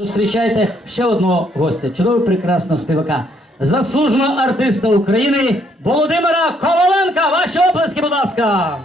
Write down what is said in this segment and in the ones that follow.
Зустрічайте ще одного гостя, чудового прекрасного співака, заслуженого артиста України Володимира Коваленка. Ваші оплески, будь ласка.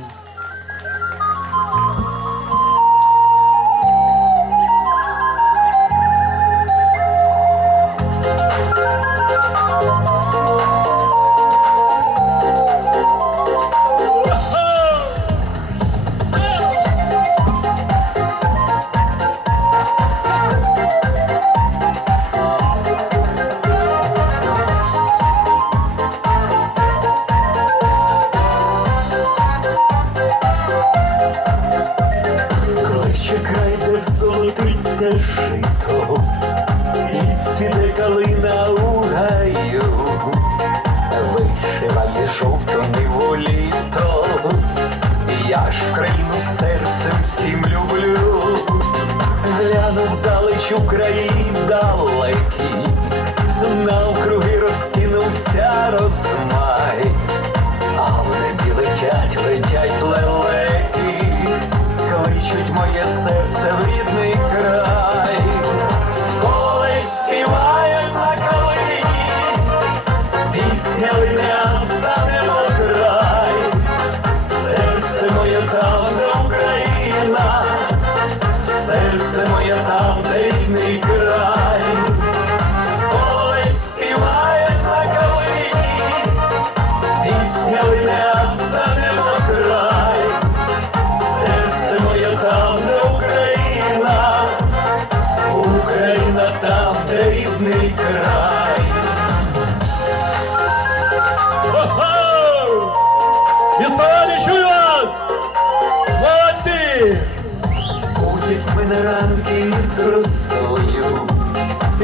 Вдалеч у краї далекі, навкруги розкинувся розмай. Рідний край. Міста не чую вас! Молодці! Будять мене ранки з росою,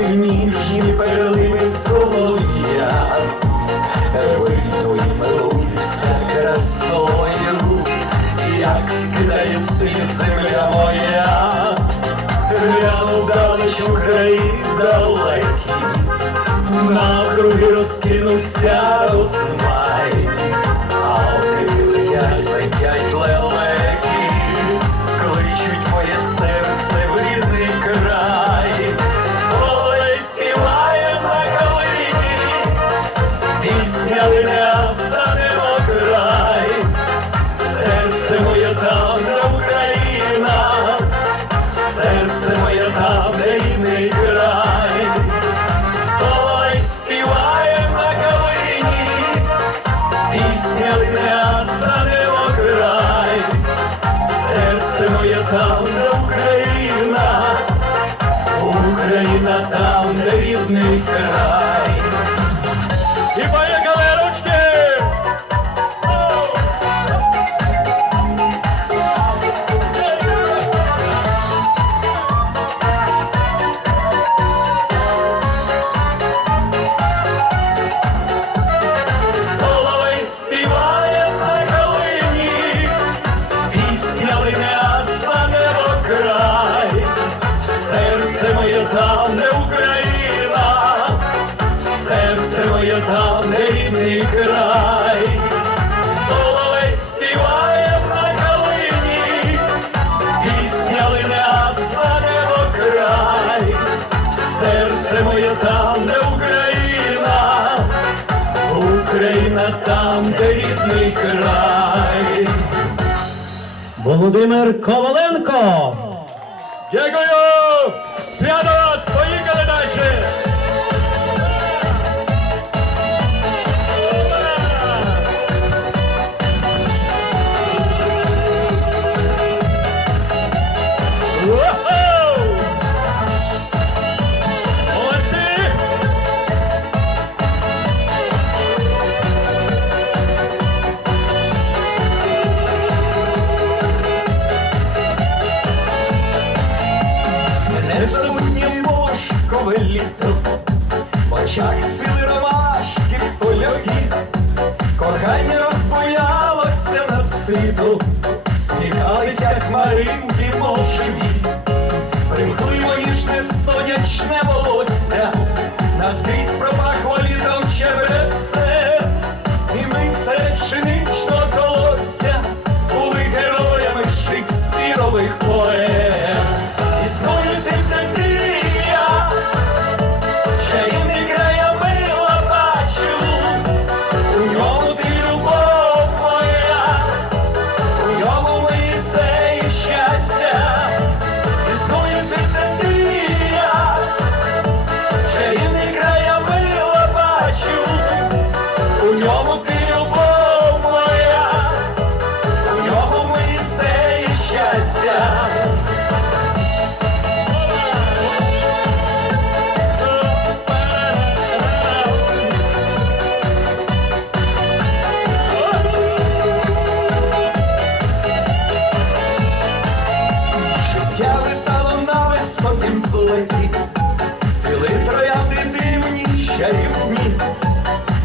ніжні переливи солов'я, вийду красою, як скидає світ земля моя, гляну далеч у краї далекі, навкруги розкинувся розмай, а вони летять, летять лелеки, кличуть моє серце в рідний край, Соловей співає на калині, пісня за там, де Україна, Україна там, де рідний край. Серце моє там, де рідний край, Соловей співає на калині, пісня лине за небо край, серце моє там, де Україна. Україна там, де рідний край. Володимир Коваленко. Дякую! Свято мошкове літо, в очах цвіли ромашки польові, кохання розбоялося над світом, сміхалися хмаринки мовчеві, примхливо ніжне сонячне волосся, наскрізь пропахло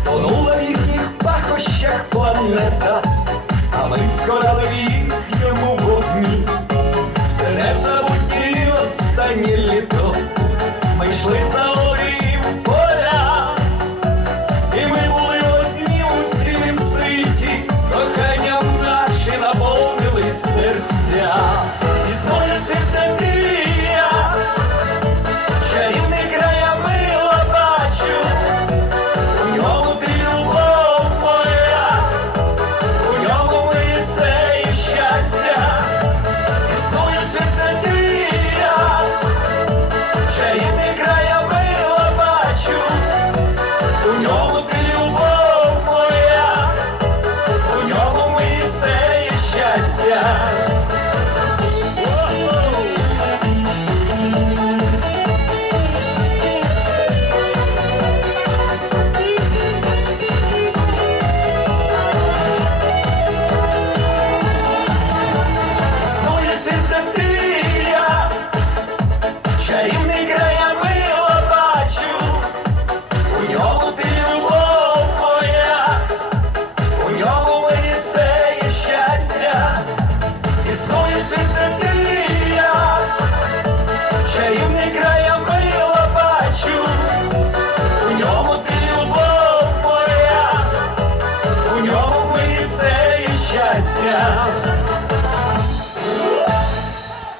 тонула в їхніх пахощах планета, а ми скорали в їхньому вогні, в тене забутні останнє літо, ми йшли за орів поля, і ми були одні у сілім світі, коханням наші наповнили серця.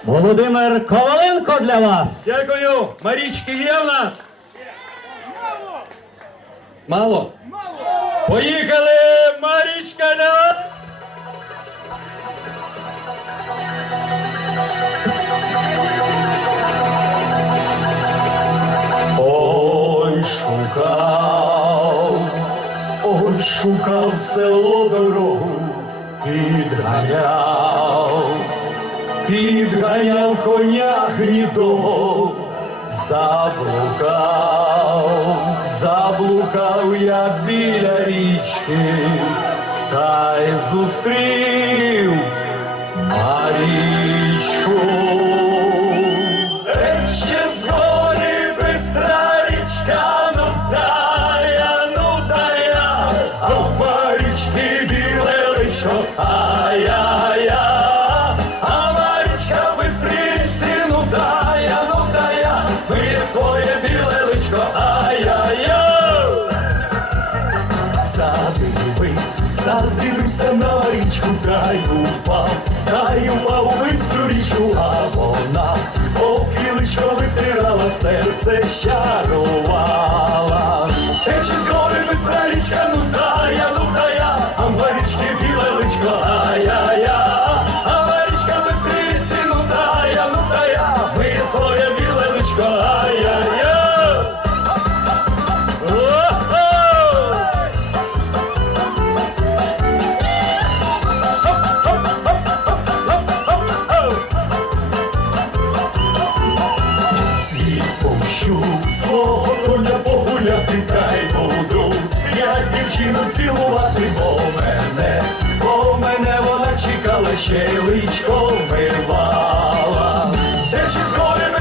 Володимир Коваленко для вас. Дякую. Марічки є в нас? Мало? Поїхали, Марічка для вас. Ой, шукав, ой, шукав село дорогу, підганяв, підганяв коня гнідом, заблукав, заблукав я біля річки, та й зустрів Марічку. Біле личко, ай-я-я, а Марічка бистріці, ну дая, ну дая, моє своє біле личко, ай-я-я. Задивився, задивився на річку, та й упав, та й упав у бистру річку, а вона окіличко витирала, серце щарувала. Тече з гори бистра річка, ну хотіла цілувати, бо мене, бо мене вона чекала, ще й личко вирвала. де чи згори